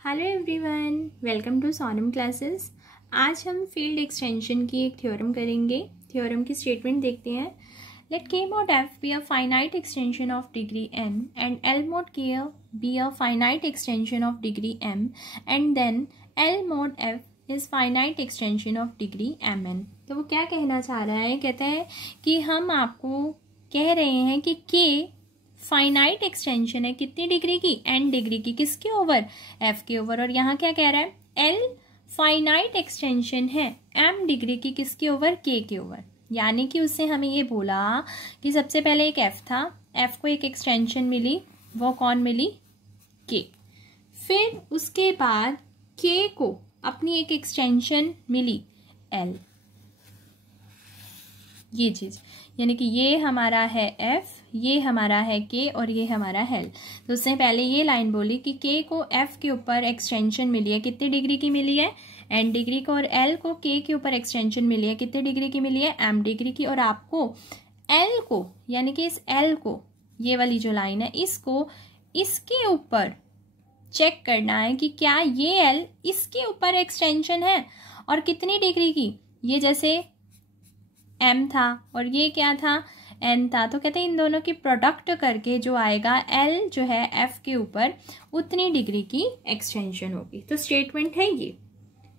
Hello everyone, welcome to Sonam classes. आज हम field extension की एक थ्योरम करेंगे। थ्योरम की स्टेटमेंट देखते हैं। Let k mod f be a finite extension of degree n and L mod k be a finite extension of degree m and then L mod f is finite extension of degree mn। तो वो क्या कहना चाह रहा है, कहते हैं कि हम आपको कह रहे हैं कि k फाइनाइट एक्सटेंशन है कितनी डिग्री की, n डिग्री की, किसके ओवर, f के ओवर। और यहाँ क्या कह रहा है, l फाइनाइट एक्सटेंशन है m डिग्री की, किसके ओवर, k के ओवर। यानी कि उससे हमें ये बोला कि सबसे पहले एक f था, f को एक एक्सटेंशन मिली, वो कौन मिली, k। फिर उसके बाद k को अपनी एक एक्सटेंशन मिली, l। ये चीज यानी कि ये हमारा है f, ये हमारा है k और ये हमारा है l। तो उससे पहले ये लाइन बोली कि k को f के ऊपर एक्सटेंशन मिली है, कितनी डिग्री की मिली है, n डिग्री को, और l को k के ऊपर एक्सटेंशन मिली है, कितनी डिग्री की मिली है, m डिग्री की। और आपको l को यानी कि इस l को, ये वाली जो लाइन है, इसको इसके ऊपर चेक करना है कि क्या ये l इसके ऊपर एक्सटेंशन है और कितनी डिग्री की। ये जैसे m था और ये क्या था, n था। तो कहते हैं इन दोनों की प्रोडक्ट करके जो आएगा l जो है f के ऊपर उतनी डिग्री की एक्सटेंशन होगी। तो स्टेटमेंट है ये,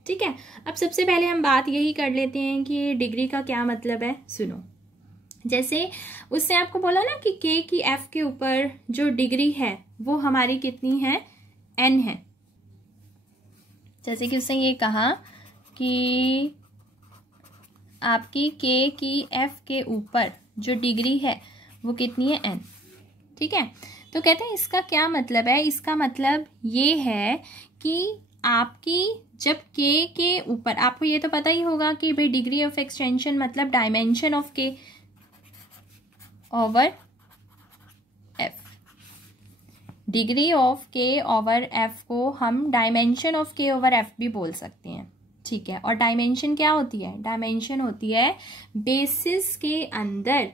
ठीक है। अब सबसे पहले हम बात यही कर लेते हैं कि डिग्री का क्या मतलब है। सुनो, जैसे उससे आपको बोला ना कि k की f के ऊपर जो डिग्री है वो हमारी कितनी है, n है। जैसे कि उसने ये कहा कि आपकी k की f के ऊपर जो डिग्री है वो कितनी है, n, ठीक है। तो कहते हैं इसका क्या मतलब है, इसका मतलब ये है कि आपकी जब k के ऊपर, आपको ये तो पता ही होगा कि भाई डिग्री ऑफ एक्सटेंशन मतलब dimension of k over f। Degree of k over f को हम dimension of k over f भी बोल सकते हैं, ठीक है। और डायमेंशन क्या होती है, डायमेंशन होती है बेसिस के अंदर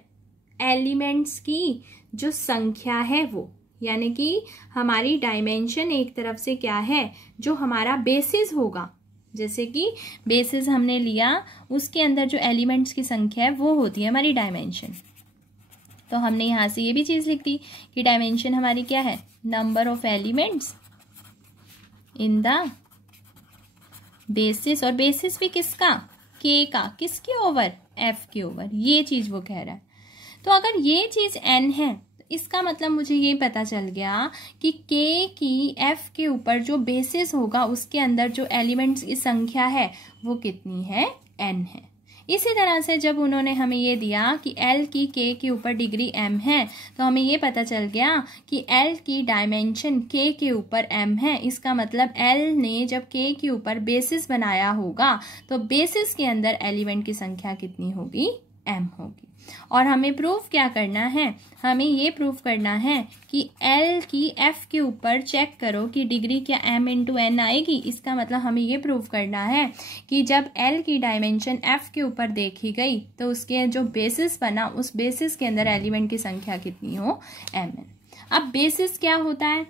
एलिमेंट्स की जो संख्या है वो। यानी कि हमारी डायमेंशन एक तरफ से क्या है, जो हमारा बेसिस होगा, जैसे कि बेसिस हमने लिया, उसके अंदर जो एलिमेंट्स की संख्या है वो होती है हमारी डायमेंशन। तो हमने यहाँ से ये भी चीज़ लिख दी कि डायमेंशन हमारी क्या है, number of elements in the basis. और बेसिस भी किसका, k का, किसके ओवर, f के ओवर। ये चीज वो कह रहा है। तो अगर ये चीज n है तो इसका मतलब मुझे ये पता चल गया कि k की f के ऊपर जो बेसिस होगा उसके अंदर जो एलिमेंट्स की संख्या है वो कितनी है, n है। इसी तरह से जब उन्होंने हमें ये दिया कि L की K के ऊपर डिग्री M है, तो हमें ये पता चल गया कि L की डायमेंशन K के ऊपर M है। इसका मतलब L ने जब K के ऊपर बेसिस बनाया होगा तो बेसिस के अंदर एलिमेंट की संख्या कितनी होगी, M होगी। और हमें प्रूफ क्या करना है, हमें ये प्रूफ करना है कि L की F के ऊपर चेक करो कि डिग्री क्या M इंटू N आएगी। इसका मतलब हमें ये प्रूफ करना है कि जब L की डायमेंशन F के ऊपर देखी गई तो उसके जो बेसिस बना उस बेसिस के अंदर एलिमेंट की संख्या कितनी हो, M। अब बेसिस क्या होता है,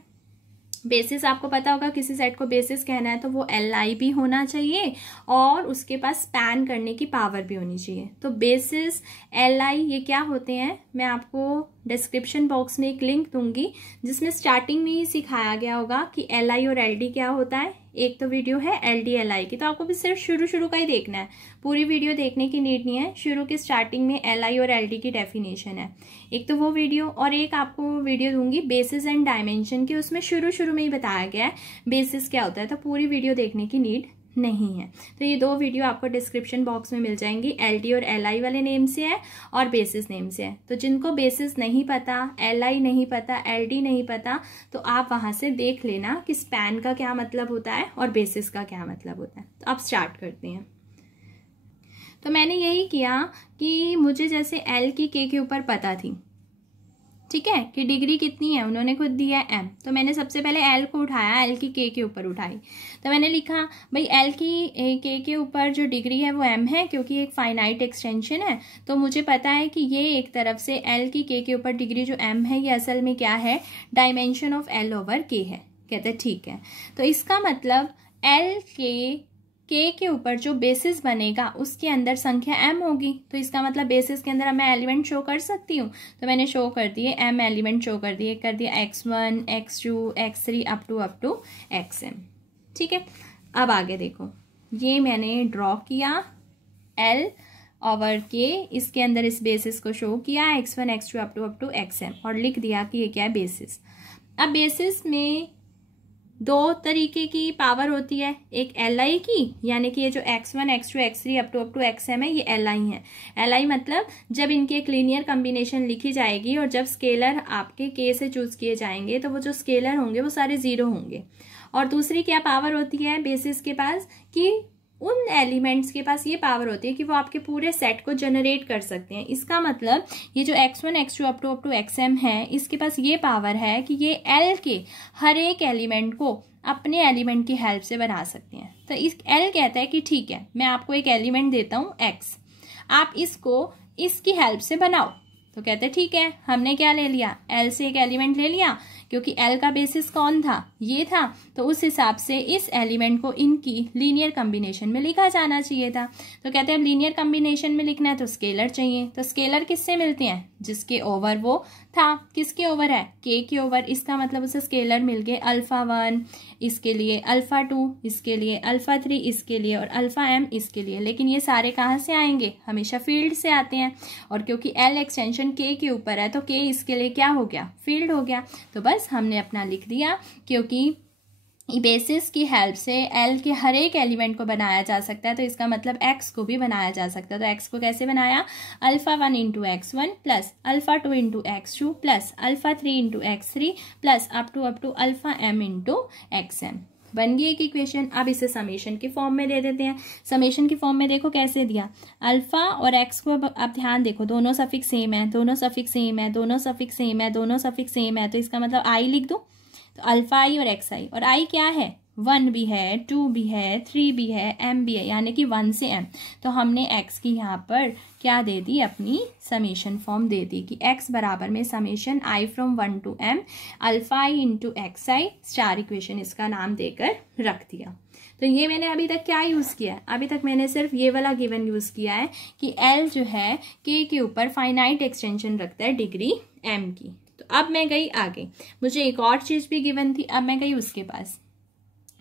बेसिस आपको पता होगा, किसी सेट को बेसिस कहना है तो वो Li भी होना चाहिए और उसके पास स्पैन करने की पावर भी होनी चाहिए। तो बेसिस, Li ये क्या होते हैं, मैं आपको डिस्क्रिप्शन बॉक्स में एक लिंक दूंगी जिसमें स्टार्टिंग में ही सिखाया गया होगा कि Li और Ld क्या होता है। एक तो वीडियो है Ld Li की, तो आपको भी सिर्फ शुरू का ही देखना है, पूरी वीडियो देखने की नीड नहीं है। शुरू की स्टार्टिंग में Li और Ld की डेफिनेशन है, एक तो वो वीडियो, और एक आपको वीडियो दूंगी बेसिस एंड डायमेंशन की, उसमें शुरू में ही बताया गया है बेसिस क्या होता है। तो पूरी वीडियो देखने की नीड नहीं है। तो ये दो वीडियो आपको डिस्क्रिप्शन बॉक्स में मिल जाएंगी, Ld और Li वाले नेम से है और बेसिस नेम से है। तो जिनको बेसिस नहीं पता, Li नहीं पता, Ld नहीं पता, तो आप वहां से देख लेना कि स्पैन का क्या मतलब होता है और बेसिस का क्या मतलब होता है। तो अब स्टार्ट करते हैं। तो मैंने यही किया कि मुझे जैसे L की K के ऊपर पता थी, ठीक है, कि डिग्री कितनी है, उन्होंने खुद दिया है M। तो मैंने सबसे पहले L को उठाया, L की K के ऊपर उठाई। तो मैंने लिखा भाई L की K के ऊपर जो डिग्री है वो M है, क्योंकि एक फाइनाइट एक्सटेंशन है। तो मुझे पता है कि ये एक तरफ से L की K के ऊपर डिग्री जो M है ये असल में क्या है, dimension of L over K है। कहते हैं ठीक है। तो इसका मतलब L के ऊपर जो बेसिस बनेगा उसके अंदर संख्या m होगी। तो इसका मतलब बेसिस के अंदर मैं एलिमेंट शो कर सकती हूँ। तो मैंने शो कर दिए, m एलिमेंट शो कर दिए, कर दिया x1 x2 x3 up to xm। ठीक है, अब आगे देखो, ये मैंने ड्रॉ किया L ओवर K, इसके अंदर इस बेसिस को शो किया x1 x2 up to xm और लिख दिया कि ये क्या है, बेसिस। अब बेसिस में दो तरीके की पावर होती है, एक Li की, यानी कि ये जो x1 x2 x3 up to xm है, ये Li है। Li मतलब जब इनकी एक लीनियर कॉम्बिनेशन लिखी जाएगी और जब स्केलर आपके K से चूज किए जाएंगे तो वो जो स्केलर होंगे वो सारे जीरो होंगे। और दूसरी क्या पावर होती है बेसिस के पास, कि उन एलिमेंट्स के पास ये पावर होती है कि वो आपके पूरे सेट को जनरेट कर सकते हैं। इसका मतलब ये जो x1 x2 up to xm है, इसके पास ये पावर है कि ये L के हर एक एलिमेंट को अपने एलिमेंट की हेल्प से बना सकते हैं। तो इस L कहता है कि ठीक है, मैं आपको एक एलिमेंट देता हूँ x, आप इसको इसकी हेल्प से बनाओ। तो कहते हैं ठीक है, हमने क्या ले लिया, L से एक एलिमेंट ले लिया, क्योंकि L का बेसिस कौन था, ये था। तो उस हिसाब से इस एलिमेंट को इनकी लीनियर कॉम्बिनेशन में लिखा जाना चाहिए था। तो कहते हैं लीनियर कॉम्बिनेशन में लिखना है तो स्केलर चाहिए। तो स्केलर किससे मिलते हैं, जिसके ओवर वो था। किसके ओवर है, K के ओवर। इसका मतलब उसे स्केलर मिल गए α1 इसके लिए, α2 इसके लिए, α3 इसके लिए और αm इसके लिए। लेकिन ये सारे कहाँ से आएंगे, हमेशा फील्ड से आते हैं। और क्योंकि L एक्सटेंशन K के ऊपर है तो K इसके लिए क्या हो गया, फील्ड हो गया। तो बस हमने अपना लिख दिया, क्योंकि बेसिस की हेल्प से L के हर एक एलिमेंट को बनाया जा सकता है, तो इसका मतलब x को भी बनाया जा सकता है। तो x को कैसे बनाया, α1 into x1 plus α2 into x2 plus α3 into x3 plus up to αm into xm। बन गई एक इक्वेशन। अब इसे समेशन के फॉर्म में दे देते हैं। समेशन के फॉर्म में देखो कैसे दिया, अल्फा और एक्स को अब ध्यान देखो, दोनों सफिक्स सेम है, दोनों सफिक्स सेम है, दोनों सफिक्स सेम है, दोनों सफिक्स सेम है। तो इसका मतलब आई लिख दो, तो अल्फा आई और एक्स आई। और आई क्या है, 1 भी है, 2 भी है, 3 भी है, m भी है, यानी कि 1 से m। तो हमने x की यहाँ पर क्या दे दी, अपनी समेशन फॉर्म दे दी कि x बराबर में summation i from 1 to m alpha i into x i star equation इसका नाम देकर रख दिया। तो ये मैंने अभी तक क्या यूज़ किया है, अभी तक मैंने सिर्फ ये वाला गिवन यूज़ किया है कि L जो है K के ऊपर फाइनाइट एक्सटेंशन रखता है डिग्री m की। तो अब मैं गई आगे, मुझे एक और चीज़ भी गिवन थी, अब मैं गई उसके पास।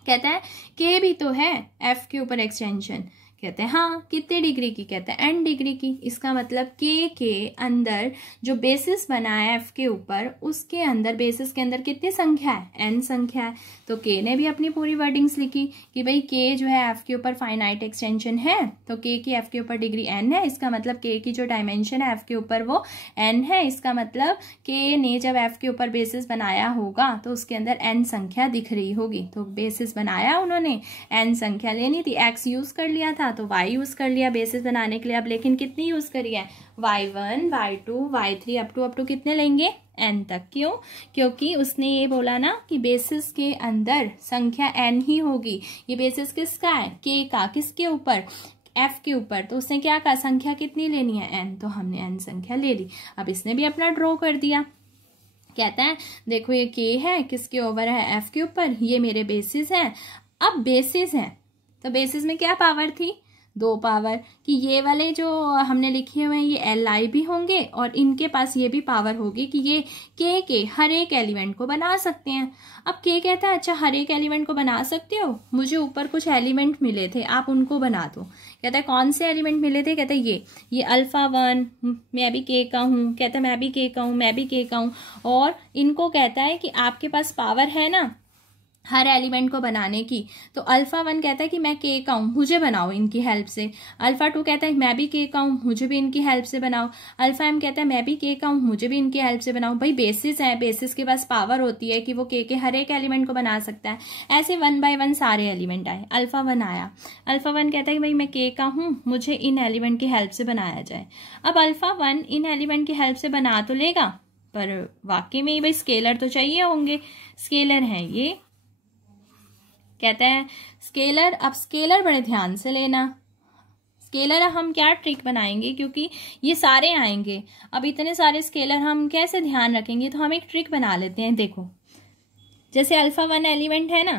कहता है K भी तो है F के ऊपर एक्सटेंशन। कहते हैं हाँ, कितने डिग्री की, कहते हैं n डिग्री की। इसका मतलब K के अंदर जो बेसिस बना है F के ऊपर, उसके अंदर बेसिस के अंदर कितनी संख्या है, n संख्या है। तो K ने भी अपनी पूरी वर्डिंग्स लिखी कि भाई K जो है F के ऊपर फाइनाइट एक्सटेंशन है, तो K की F के ऊपर डिग्री n है। इसका मतलब K की जो डायमेंशन है F के ऊपर वो n है। इसका मतलब K ने जब F के ऊपर बेसिस बनाया होगा तो उसके अंदर n संख्या दिख रही होगी। तो बेसिस बनाया उन्होंने, n संख्या लेनी थी, x यूज कर लिया था तो y यूज कर लिया बेसिस बनाने के लिए। अब लेकिन कितनी यूज करी है, y1 y2 y3 up to कितने लेंगे, n तक। क्यों, क्योंकि उसने ये बोला ना कि बेसिस के अंदर संख्या n ही होगी। ये बेसिस किसका है, k का, किसके ऊपर, f के ऊपर। तो उसने क्या कहा, संख्या कितनी लेनी है, n। तो हमने n संख्या ले ली। अब इसने भी अपना ड्रॉ कर दिया। कहता है देखो ये k है, किसके ओवर है, f के ऊपर, ये मेरे बेसिस हैं। अब बेसिस है तो बेसिस में क्या पावर थी, 2 पावर, कि ये वाले जो हमने लिखे हुए हैं ये Li भी होंगे और इनके पास ये भी पावर होगी कि ये K के हर एक एलिमेंट को बना सकते हैं। अब K कहता है अच्छा हर एक एलिमेंट को बना सकते हो, मुझे ऊपर कुछ एलिमेंट मिले थे, आप उनको बना दो। कहता है कौन से एलिमेंट मिले थे, कहता है ये α1, मैं भी K का हूँ, कहता है मैं भी K का हूँ, मैं भी K का हूँ। और इनको कहता है कि आपके पास पावर है ना हर एलिमेंट को बनाने की। तो α1 कहता है कि मैं K का हूँ, मुझे बनाओ इनकी हेल्प से। α2 कहता है मैं भी K का हूँ, मुझे भी इनकी हेल्प से बनाओ। αm कहता है मैं भी K का हूँ, मुझे भी इनकी हेल्प से बनाओ। भाई बेसिस है, बेसिस के पास पावर होती है कि वो K के हर एक एलिमेंट को बना सकता है। ऐसे 1 बाय 1 सारे एलिमेंट आए, α1 आया। α1 कहता है कि भाई मैं K का हूँ, मुझे इन एलिमेंट की हेल्प से बनाया जाए। अब α1 इन एलिमेंट की हेल्प से बना तो लेगा, पर वाकई में भाई स्केलर तो चाहिए होंगे, स्केलर है ये। कहता है स्केलर, अब स्केलर बड़े ध्यान से लेना। स्केलर हम क्या ट्रिक बनाएंगे, क्योंकि ये सारे आएंगे। अब इतने सारे स्केलर हम कैसे ध्यान रखेंगे, तो हम एक ट्रिक बना लेते हैं। देखो जैसे अल्फा 1 एलिमेंट है ना,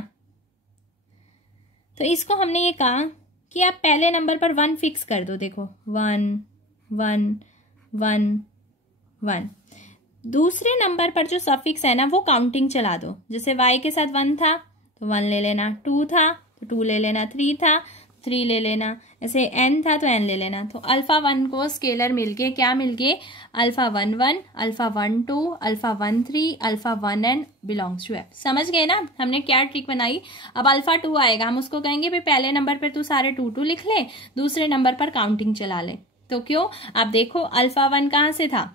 तो इसको हमने ये कहा कि आप पहले नंबर पर 1 फिक्स कर दो। देखो 1 1 1 1। दूसरे नंबर पर जो सफिक्स है ना वो काउंटिंग चला दो। जैसे y के साथ 1 था तो 1 ले लेना, 2 था तो 2 ले लेना, 3 था 3 ले लेना, ऐसे n था तो n ले लेना। तो अल्फा 1 को स्केलर मिल गए, क्या मिल गए? Alpha 1 1, alpha 1 2, alpha 1 3, alpha 1 n belongs to f। समझ गए ना हमने क्या ट्रिक बनाई? अब अल्फा 2 आएगा, हम उसको कहेंगे भाई पहले नंबर पर तू सारे 2 2 लिख ले, दूसरे नंबर पर काउंटिंग चला ले। तो क्यों? आप देखो अल्फा 1 कहाँ से था?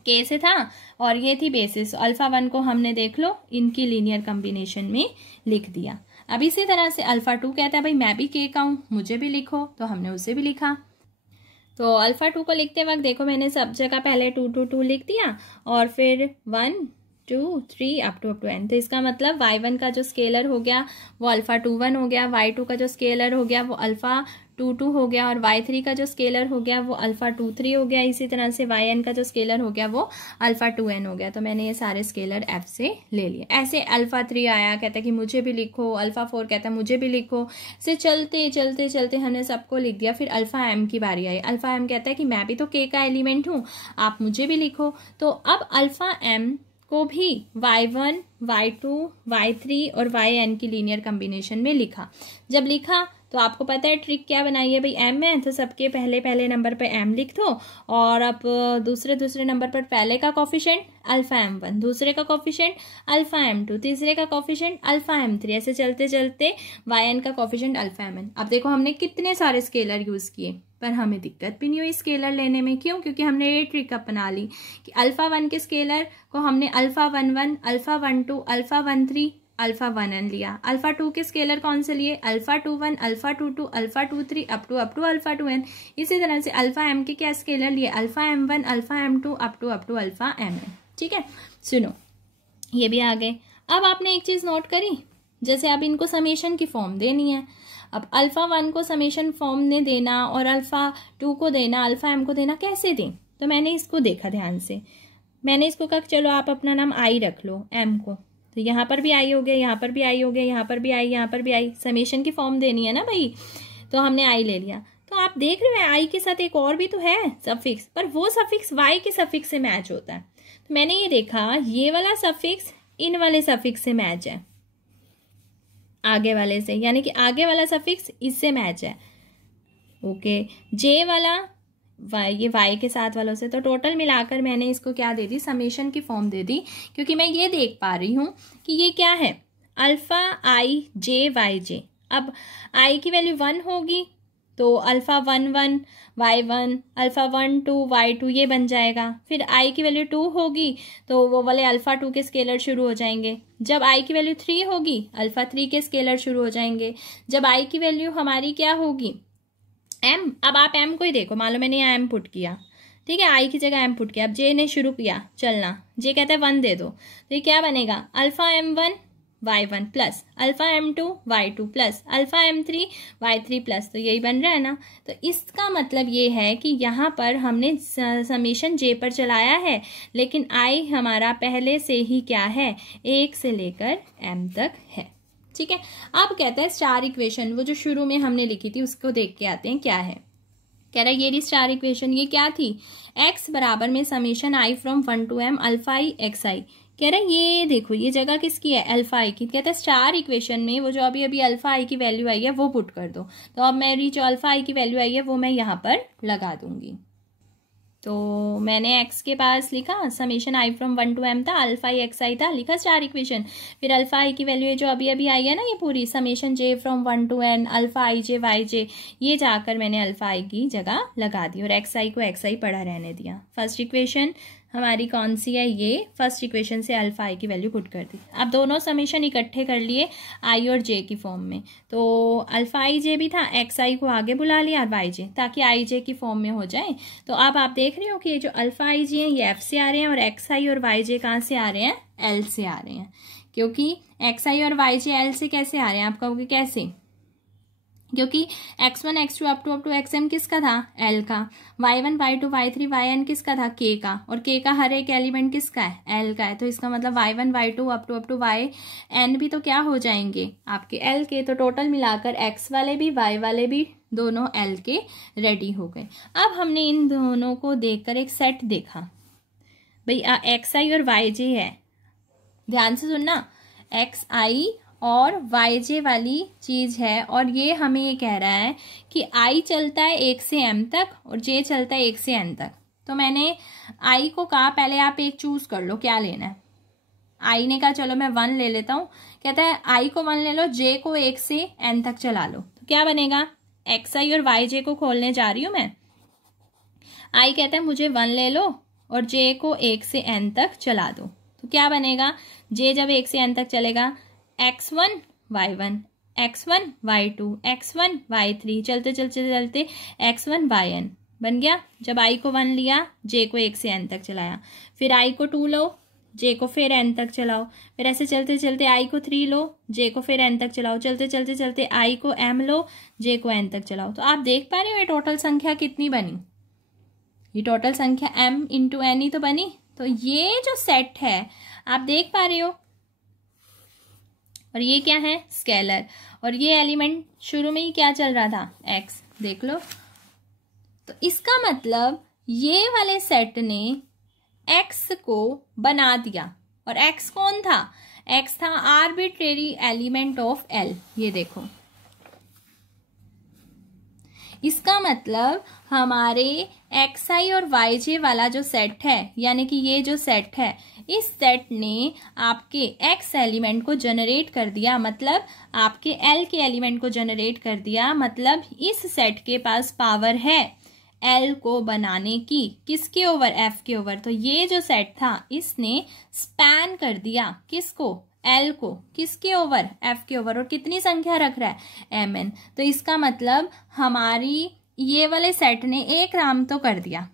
के से था, और ये थी बेसिस। अल्फा 1 को हमने देख लो इनकी लीनियर कॉम्बिनेशन में लिख दिया। अब इसी तरह से अल्फा 2 कहता है भाई मैं भी के का हूँ, मुझे भी लिखो, तो हमने उसे भी लिखा। तो अल्फा 2 को लिखते वक्त देखो मैंने सब जगह पहले 2 2 2 लिख दिया और फिर 1 2 3 अप टू n। तो इसका मतलब y1 का जो स्केलर हो गया वो अल्फा 2 1 हो गया, y2 का जो स्केलर हो गया वो अल्फा 2 2 हो गया, और y3 का जो स्केलर हो गया वो अल्फा 2 3 हो गया। इसी तरह से yn का जो स्केलर हो गया वो अल्फा 2n हो गया। तो मैंने ये सारे स्केलर f से ले लिए। ऐसे अल्फा 3 आया, कहता है कि मुझे भी लिखो, अल्फा 4 कहता है मुझे भी लिखो। ऐसे चलते चलते चलते हमने सबको लिख दिया। फिर अल्फा m की बारी आई। अल्फा m कहता है कि मैं भी तो k का एलिमेंट हूँ, आप मुझे भी लिखो। तो अब अल्फा m को भी y1, y2, y3 और yn की लीनियर कॉम्बिनेशन में लिखा। जब लिखा तो आपको पता है ट्रिक क्या बनाई है भाई, m है तो सबके पहले पहले नंबर पे m लिख दो, और अब दूसरे नंबर पर पहले का कोफिशिएंट अल्फा m1, दूसरे का कोफिशिएंट अल्फा m2, तीसरे का कोफिशिएंट अल्फा m3, ऐसे चलते चलते yn का कोफिशिएंट अल्फा mn। अब देखो हमने कितने सारे स्केलर यूज किए, पर हमें दिक्कत भी नहीं हुई स्केलर लेने में। क्यों? क्योंकि हमने ये ट्रिक अपना ली कि अल्फा 1 के स्केलर को हमने alpha 1 1, alpha 1 2, alpha 1 3, alpha 1 n लिया। अल्फा 2 के स्केलर कौन से लिए? Alpha 2 1, alpha 2 2, alpha 2 3 up to alpha 2 n। इसी तरह से अल्फा m के क्या स्केलर लिए? Alpha m1, alpha m2 up to alpha mn। ठीक है, सुनो ये भी आ गए। अब आपने एक चीज नोट करी, जैसे अब इनको समेशन की फॉर्म देनी है। अब अल्फा 1 को समेशन फॉर्म में देना और अल्फा 2 को देना, अल्फा m को देना, कैसे दें? तो मैंने इसको देखा ध्यान से, मैंने इसको कहा चलो आप अपना नाम आई रख लो m को, तो यहाँ पर भी आई हो गया, यहाँ पर भी आई हो गया, यहाँ पर भी आई, यहाँ पर भी आई। समेशन की फॉर्म देनी है ना भाई, तो हमने आई ले लिया। तो आप देख रहे हो आई के साथ एक और भी तो है सफिक्स, पर वो सफिक्स y के सफिक्स से मैच होता है। तो मैंने ये देखा ये वाला सफिक्स इन वाले सफिक्स से मैच है, आगे वाले से, यानी कि आगे वाला सफिक्स इससे मैच है। ओके, जे वाला ये y के साथ वालों से, तो टोटल मिलाकर मैंने इसको क्या दे दी? समेशन की फॉर्म दे दी, क्योंकि मैं ये देख पा रही हूँ कि ये क्या है, alpha i j y j। अब i की वैल्यू 1 होगी तो अल्फा 1 1 y1, अल्फा 1 2 y2 ये बन जाएगा। फिर i की वैल्यू 2 होगी तो वो वाले अल्फा 2 के स्केलर शुरू हो जाएंगे। जब i की वैल्यू 3 होगी अल्फा 3 के स्केलर शुरू हो जाएंगे। जब i की वैल्यू हमारी क्या होगी? m। अब आप m को ही देखो, मान लो मैंने यहाँ m पुट किया, ठीक है, i की जगह m पुट किया। अब j ने शुरू किया चलना, j कहता है 1 दे दो, तो ये क्या बनेगा? Alpha m1 y1 plus alpha m2 y2 plus alpha m3 y3 plus, तो यही बन रहा है ना। तो इसका मतलब ये है कि यहाँ पर हमने समेशन j पर चलाया है, लेकिन i हमारा पहले से ही क्या है? 1 से लेकर m तक है। ठीक है, अब कहता है स्टार इक्वेशन, वो जो शुरू में हमने लिखी थी उसको देख के आते हैं क्या है। कह रहा है ये स्टार इक्वेशन, ये क्या थी? x बराबर में summation i from 1 to m alpha i x i। कह रहा है ये देखो ये जगह किसकी है? अल्फा i की। कहता है स्टार इक्वेशन में वो जो अभी अभी अल्फा i की वैल्यू आई है वो पुट कर दो। तो अब मेरी जो अल्फा i की वैल्यू आई है वो मैं यहाँ पर लगा दूंगी। तो मैंने x के पास लिखा summation i from 1 to m था, अल्फा i x i था, लिखा स्टार इक्वेशन। फिर अल्फा i की वैल्यू जो अभी अभी आई है ना, ये पूरी summation j from 1 to n alpha i j y j, ये जाकर मैंने अल्फा i की जगह लगा दी और x i को x i पड़ा रहने दिया। फर्स्ट इक्वेशन हमारी कौन सी है? ये फर्स्ट इक्वेशन से अल्फा i की वैल्यू पुट कर दी। अब दोनों समेशन इकट्ठे कर लिए i और j की फॉर्म में, तो अल्फा i j भी था, x i को आगे बुला लिया और y j, ताकि i j की फॉर्म में हो जाए। तो अब आप देख रहे हो कि ये जो अल्फा i j है ये f से आ रहे हैं और x i और y j कहाँ से आ रहे हैं? l से आ रहे हैं, क्योंकि x i और y j l से कैसे आ रहे हैं? आप कहोगे कैसे? क्योंकि x1 x2 up to xm किसका था, l का, y1 y2 y3 yn किसका था, k का, और k का हर एक एलिमेंट किसका है, l का है। तो इसका मतलब y1 y2 up to yn भी तो क्या हो जाएंगे, आपके l के। तो टोटल मिलाकर x वाले भी y वाले भी दोनों l के रेडी हो गए। अब हमने इन दोनों को देखकर एक सेट देखा, भाई xi और yj है, ध्यान से सुनना, xi और yj वाली चीज है, और ये हमें ये कह रहा है कि i चलता है 1 से m तक और j चलता है 1 से n तक। तो मैंने i को कहा पहले आप एक चूज कर लो क्या लेना है। i ने कहा चलो मैं 1 ले लेता हूं, कहता है i को 1 ले लो, j को 1 से n तक चला लो। तो क्या बनेगा, xi और yj को खोलने जा रही हूं मैं, i कहता है मुझे 1 ले लो और j को 1 से n तक चला दो। तो क्या बनेगा, j जब 1 से n तक चलेगा, x1 y1 x1 y2 x1 y3 चलते चलते चलते x1 yn बन गया। जब i को 1 लिया, j को 1 से n तक चलाया, फिर i को 2 लो, j को फिर n तक चलाओ, फिर ऐसे चलते चलते i को 3 लो, j को फिर n तक चलाओ, चलते चलते चलते i को m लो, j को n तक चलाओ। तो आप देख पा रहे हो ये टोटल संख्या कितनी बनी, ये टोटल संख्या m इंटू n ही तो बनी। तो ये जो सेट है आप देख पा रहे हो, और ये क्या है, स्केलर, और ये एलिमेंट शुरू में ही क्या चल रहा था, x, देख लो। तो इसका मतलब ये वाले सेट ने x को बना दिया, और x कौन था, x था आर्बिट्रेरी एलिमेंट ऑफ L, ये देखो। इसका मतलब हमारे xi और yj वाला जो सेट है, यानी कि ये जो सेट है, इस सेट ने आपके x एलिमेंट को जनरेट कर दिया, मतलब आपके L के एलिमेंट को जनरेट कर दिया, मतलब इस सेट के पास पावर है L को बनाने की, किसके ओवर, F के ओवर। तो ये जो सेट था इसने स्पैन कर दिया किसको, L को, किसके ओवर, F के ओवर, और कितनी संख्या रख रहा है, mn। तो इसका मतलब हमारी ये वाले सेट ने एक नाम तो कर दिया,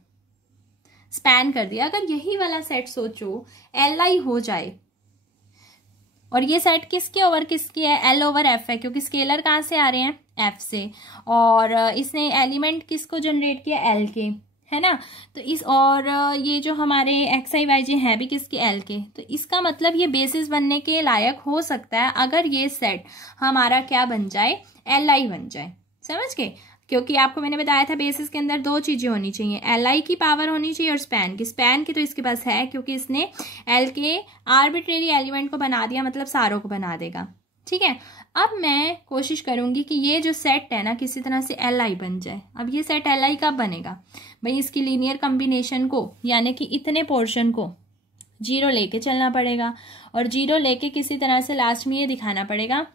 स्पैन कर दिया। अगर यही वाला सेट सोचो Li हो जाए, और ये सेट किसके ओवर किसकी है, L ओवर F है, क्योंकि स्केलर कहाँ से आ रहे हैं, F से, और इसने एलिमेंट किसको जनरेट किया, L के, है ना। तो इस, और ये जो हमारे xi yj है भी किसके, L के। तो इसका मतलब ये बेसिस बनने के लायक हो सकता है अगर ये सेट हमारा क्या बन जाए, Li बन जाए, समझ गए। क्योंकि आपको मैंने बताया था बेसिस के अंदर दो चीजें होनी चाहिए, Li की पावर होनी चाहिए और स्पैन की तो इसके पास है, क्योंकि इसने L के आर्बिट्रेरी एलिमेंट को बना दिया, मतलब सारों को बना देगा, ठीक है। अब मैं कोशिश करूंगी कि ये जो सेट है ना किसी तरह से Li बन जाए। अब ये सेट Li कब बनेगा भाई, इसकी लीनियर कॉम्बिनेशन को, यानी कि इतने पोर्शन को 0 लेके चलना पड़ेगा, और 0 लेके किसी तरह से लास्ट में ये दिखाना पड़ेगा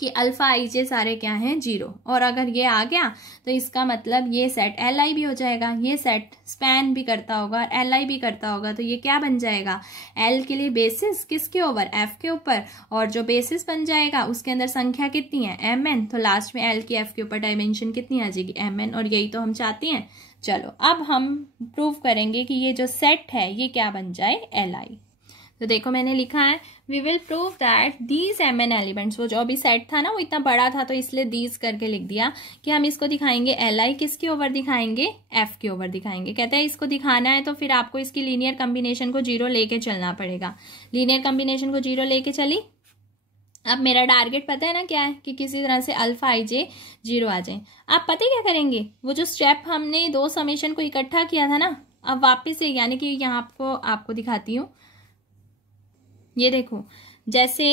कि अल्फा आई जे सारे क्या हैं, 0। और अगर ये आ गया तो इसका मतलब ये सेट Li भी हो जाएगा, ये सेट स्पैन भी करता होगा और Li भी करता होगा। तो ये क्या बन जाएगा, L के लिए बेसिस किसके ओवर, F के ऊपर, और जो बेसिस बन जाएगा उसके अंदर संख्या कितनी है, mn। तो लास्ट में L की F के ऊपर डायमेंशन कितनी आ जाएगी, mn, और यही तो हम चाहते हैं। चलो अब हम प्रूव करेंगे कि ये जो सेट है ये क्या बन जाए, Li। तो देखो मैंने लिखा है, we will prove that these mn elements, वो जो अभी सेट था ना वो इतना बड़ा था तो इसलिए दीज करके लिख दिया, कि हम इसको दिखाएंगे Li किसके ओवर दिखाएंगे, F के ओवर दिखाएंगे। कहते हैं इसको दिखाना है तो फिर आपको इसकी लीनियर कॉम्बिनेशन को 0 लेके चलना पड़ेगा। लीनियर कॉम्बिनेशन को 0 लेके चली। अब मेरा टारगेट पता है ना क्या है, कि किसी तरह से अल्फा आई जे 0 आ जाए। आप पता क्या करेंगे, वो जो स्टेप हमने 2 समेशन को इकट्ठा किया था ना, अब वापिस से, यानी कि यहाँ आपको दिखाती हूँ। ये देखो, जैसे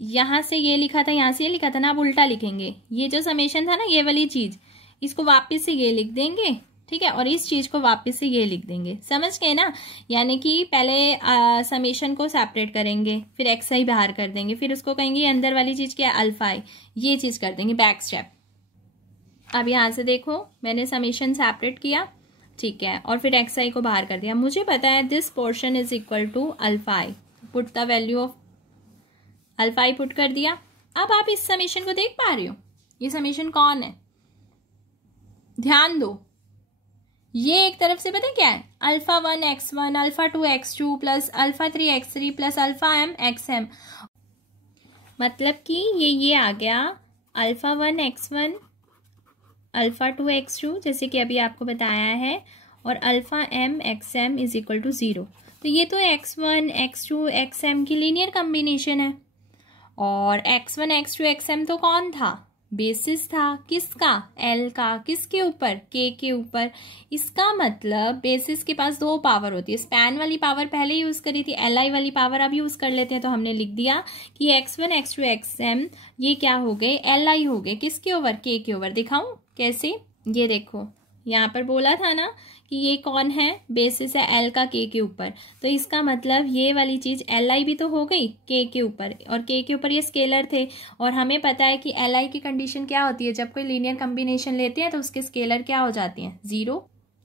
यहाँ से ये लिखा था, यहाँ से ये लिखा था ना, अब उल्टा लिखेंगे। ये जो समेशन था ना, ये वाली चीज, इसको वापस से ये लिख देंगे, ठीक है, और इस चीज को वापस से ये लिख देंगे, समझ गए ना। यानी कि पहले समेशन को सेपरेट करेंगे, फिर xi बाहर कर देंगे, फिर उसको कहेंगे अंदर वाली चीज क्या है, अल्फा आई, ये चीज कर देंगे, बैक स्टेप। अब यहाँ से देखो मैंने समेशन सेपरेट किया, ठीक है, और फिर xi को बाहर कर दिया। मुझे पता है this portion is equal to alpha i, put the value of alpha i put कर दिया। अब आप इस समेशन को देख पा रहे हो, ये समेशन कौन है, ध्यान दो। ये एक तरफ से पता है क्या है, alpha 1 x1 alpha 2 x2 plus alpha 3 x3 plus alpha m xm, मतलब कि ये आ गया अल्फ़ा 1 x1 अल्फ़ा 2 x2 जैसे कि अभी आपको बताया है, और alpha m xm is equal to 0। तो ये तो x1 x2 xm की लीनियर कम्बिनेशन है। और x1 x2 xm तो कौन था? बेसिस था। किसका? L का। किसके ऊपर? K के ऊपर। इसका मतलब बेसिस के पास दो पावर होती है। स्पैन वाली पावर पहले यूज करी थी, Li वाली पावर अब यूज कर लेते हैं। तो हमने लिख दिया कि x1 x2 xm ये क्या हो गए? Li हो गए। किसके ओवर? K के ओवर। दिखाऊं कैसे? ये देखो, यहाँ पर बोला था ना कि ये कौन है? बेसिस है L का K के ऊपर। तो इसका मतलब ये वाली चीज Li भी तो हो गई K के ऊपर, और K के ऊपर ये स्केलर थे। और हमें पता है कि Li की कंडीशन क्या होती है? जब कोई लीनियर कम्बिनेशन लेते हैं तो उसके स्केलर क्या हो जाती हैं? 0।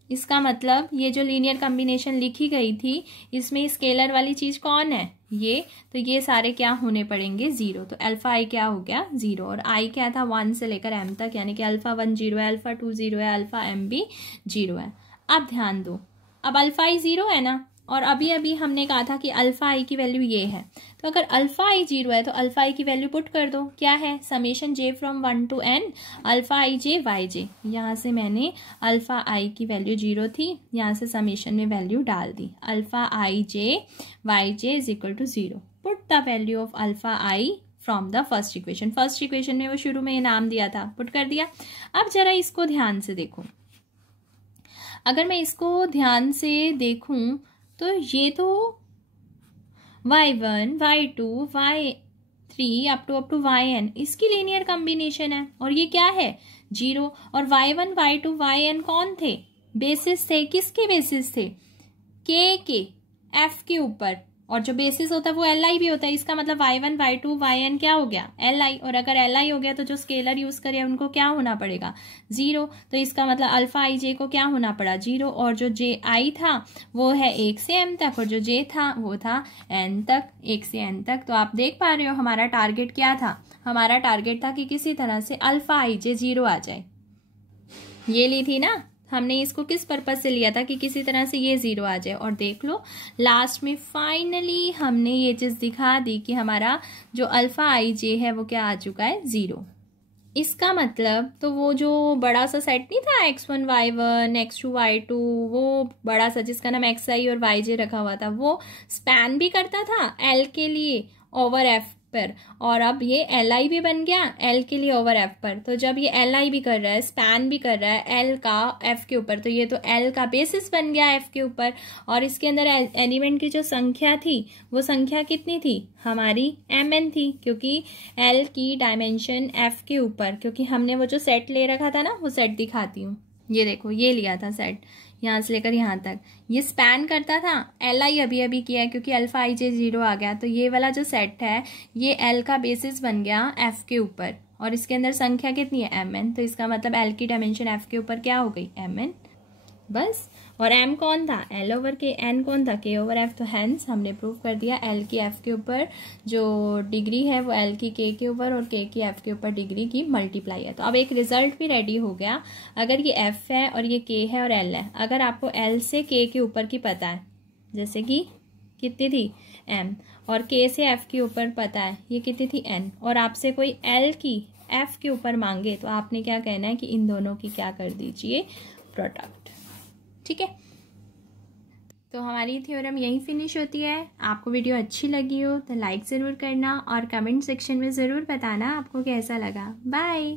इसका मतलब ये जो लीनियर कम्बिनेशन लिखी गई थी इसमें स्केलर वाली चीज कौन है? ये। तो ये सारे क्या होने पड़ेंगे? 0। तो अल्फा आई क्या हो गया? 0। और आई क्या था? 1 से लेकर m तक, यानी कि अल्फा 1 0 है, अल्फा 2 0 है, अल्फा m भी 0 है। अब ध्यान दो, अब अल्फा आई 0 है ना, और अभी अभी हमने कहा था कि अल्फा आई की वैल्यू ये है। तो अगर अल्फा आई 0 है तो अल्फा आई की वैल्यू पुट कर दो। क्या है? Summation j from 1 to n alpha i j y j. यहाँ से मैंने अल्फा आई की वैल्यू 0 थी, यहाँ से समेशन में वैल्यू डाल दी। Alpha i j y j is equal to 0। Put the value of alpha i from the first equation. First equation में वो शुरू में नाम दिया था, पुट कर दिया। अब जरा इसको ध्यान से देखो। अगर मैं इसको ध्यान से देखूं तो ये तो y1 y2 y3 up to yn इसकी लीनियर कॉम्बिनेशन है, और ये क्या है? 0। और y1 y2 yn कौन थे? बेसिस थे। किसके बेसिस थे? k के, f के ऊपर। और जो बेसिस होता है वो Li भी होता है। इसका मतलब y1 y2 yn क्या हो गया? Li। और अगर Li हो गया तो जो स्केलर यूज करे उनको क्या होना पड़ेगा? 0। तो इसका मतलब अल्फा आई जे को क्या होना पड़ा? 0। और जो जे आई था वो है 1 से m तक, और जो जे था वो था n तक, 1 से n तक। तो आप देख पा रहे हो हमारा टारगेट क्या था? हमारा टारगेट था कि किसी तरह से अल्फा आई जे 0 आ जाए। ये ली थी ना हमने। इसको किस पर्पज से लिया था? कि किसी तरह से ये 0 आ जाए। और देख लो लास्ट में फाइनली हमने ये चीज दिखा दी कि हमारा जो अल्फा आई जे है वो क्या आ चुका है? 0। इसका मतलब तो वो जो बड़ा सा सेट नहीं था x1 y1 x2 y2, वो बड़ा सा जिसका नाम xi और yj रखा हुआ था, वो स्पैन भी करता था L के लिए ओवर f पर, और अब ये Li भी बन गया L के लिए ओवर f पर। तो जब ये Li भी कर रहा है, स्पैन भी कर रहा है L का f के ऊपर, तो ये तो L का बेसिस बन गया f के ऊपर। और इसके अंदर एलिमेंट की जो संख्या थी वो संख्या कितनी थी? हमारी mn थी, क्योंकि L की डायमेंशन f के ऊपर, क्योंकि हमने वो जो सेट ले रखा था ना, वो सेट दिखाती हूँ। ये देखो, ये लिया था सेट यहाँ से लेकर यहाँ तक। ये स्पैन करता था Li अभी अभी किया है क्योंकि अल्फा आई जे 0 आ गया। तो ये वाला जो सेट है ये L का बेसिस बन गया f के ऊपर, और इसके अंदर संख्या कितनी है? mn। तो इसका मतलब L की डायमेंशन f के ऊपर क्या हो गई? mn। बस। और m कौन था? L over k। n कौन था? k over f। तो हैंस हमने प्रूव कर दिया L की f के ऊपर जो डिग्री है वो L की k के ऊपर और k की f के ऊपर डिग्री की मल्टीप्लाई है। तो अब एक रिजल्ट भी रेडी हो गया। अगर ये f है और ये k है और L है, अगर आपको L से k के ऊपर की पता है, जैसे कि कितनी थी? m, और k से f के ऊपर पता है ये कितनी थी? n, और आपसे कोई L की f के ऊपर मांगे तो आपने क्या कहना है कि इन दोनों की क्या कर दीजिए? प्रोडक्ट। ठीक है, तो हमारी थ्योरम यहीं फिनिश होती है। आपको वीडियो अच्छी लगी हो तो लाइक ज़रूर करना और कमेंट सेक्शन में ज़रूर बताना आपको कैसा लगा। बाय।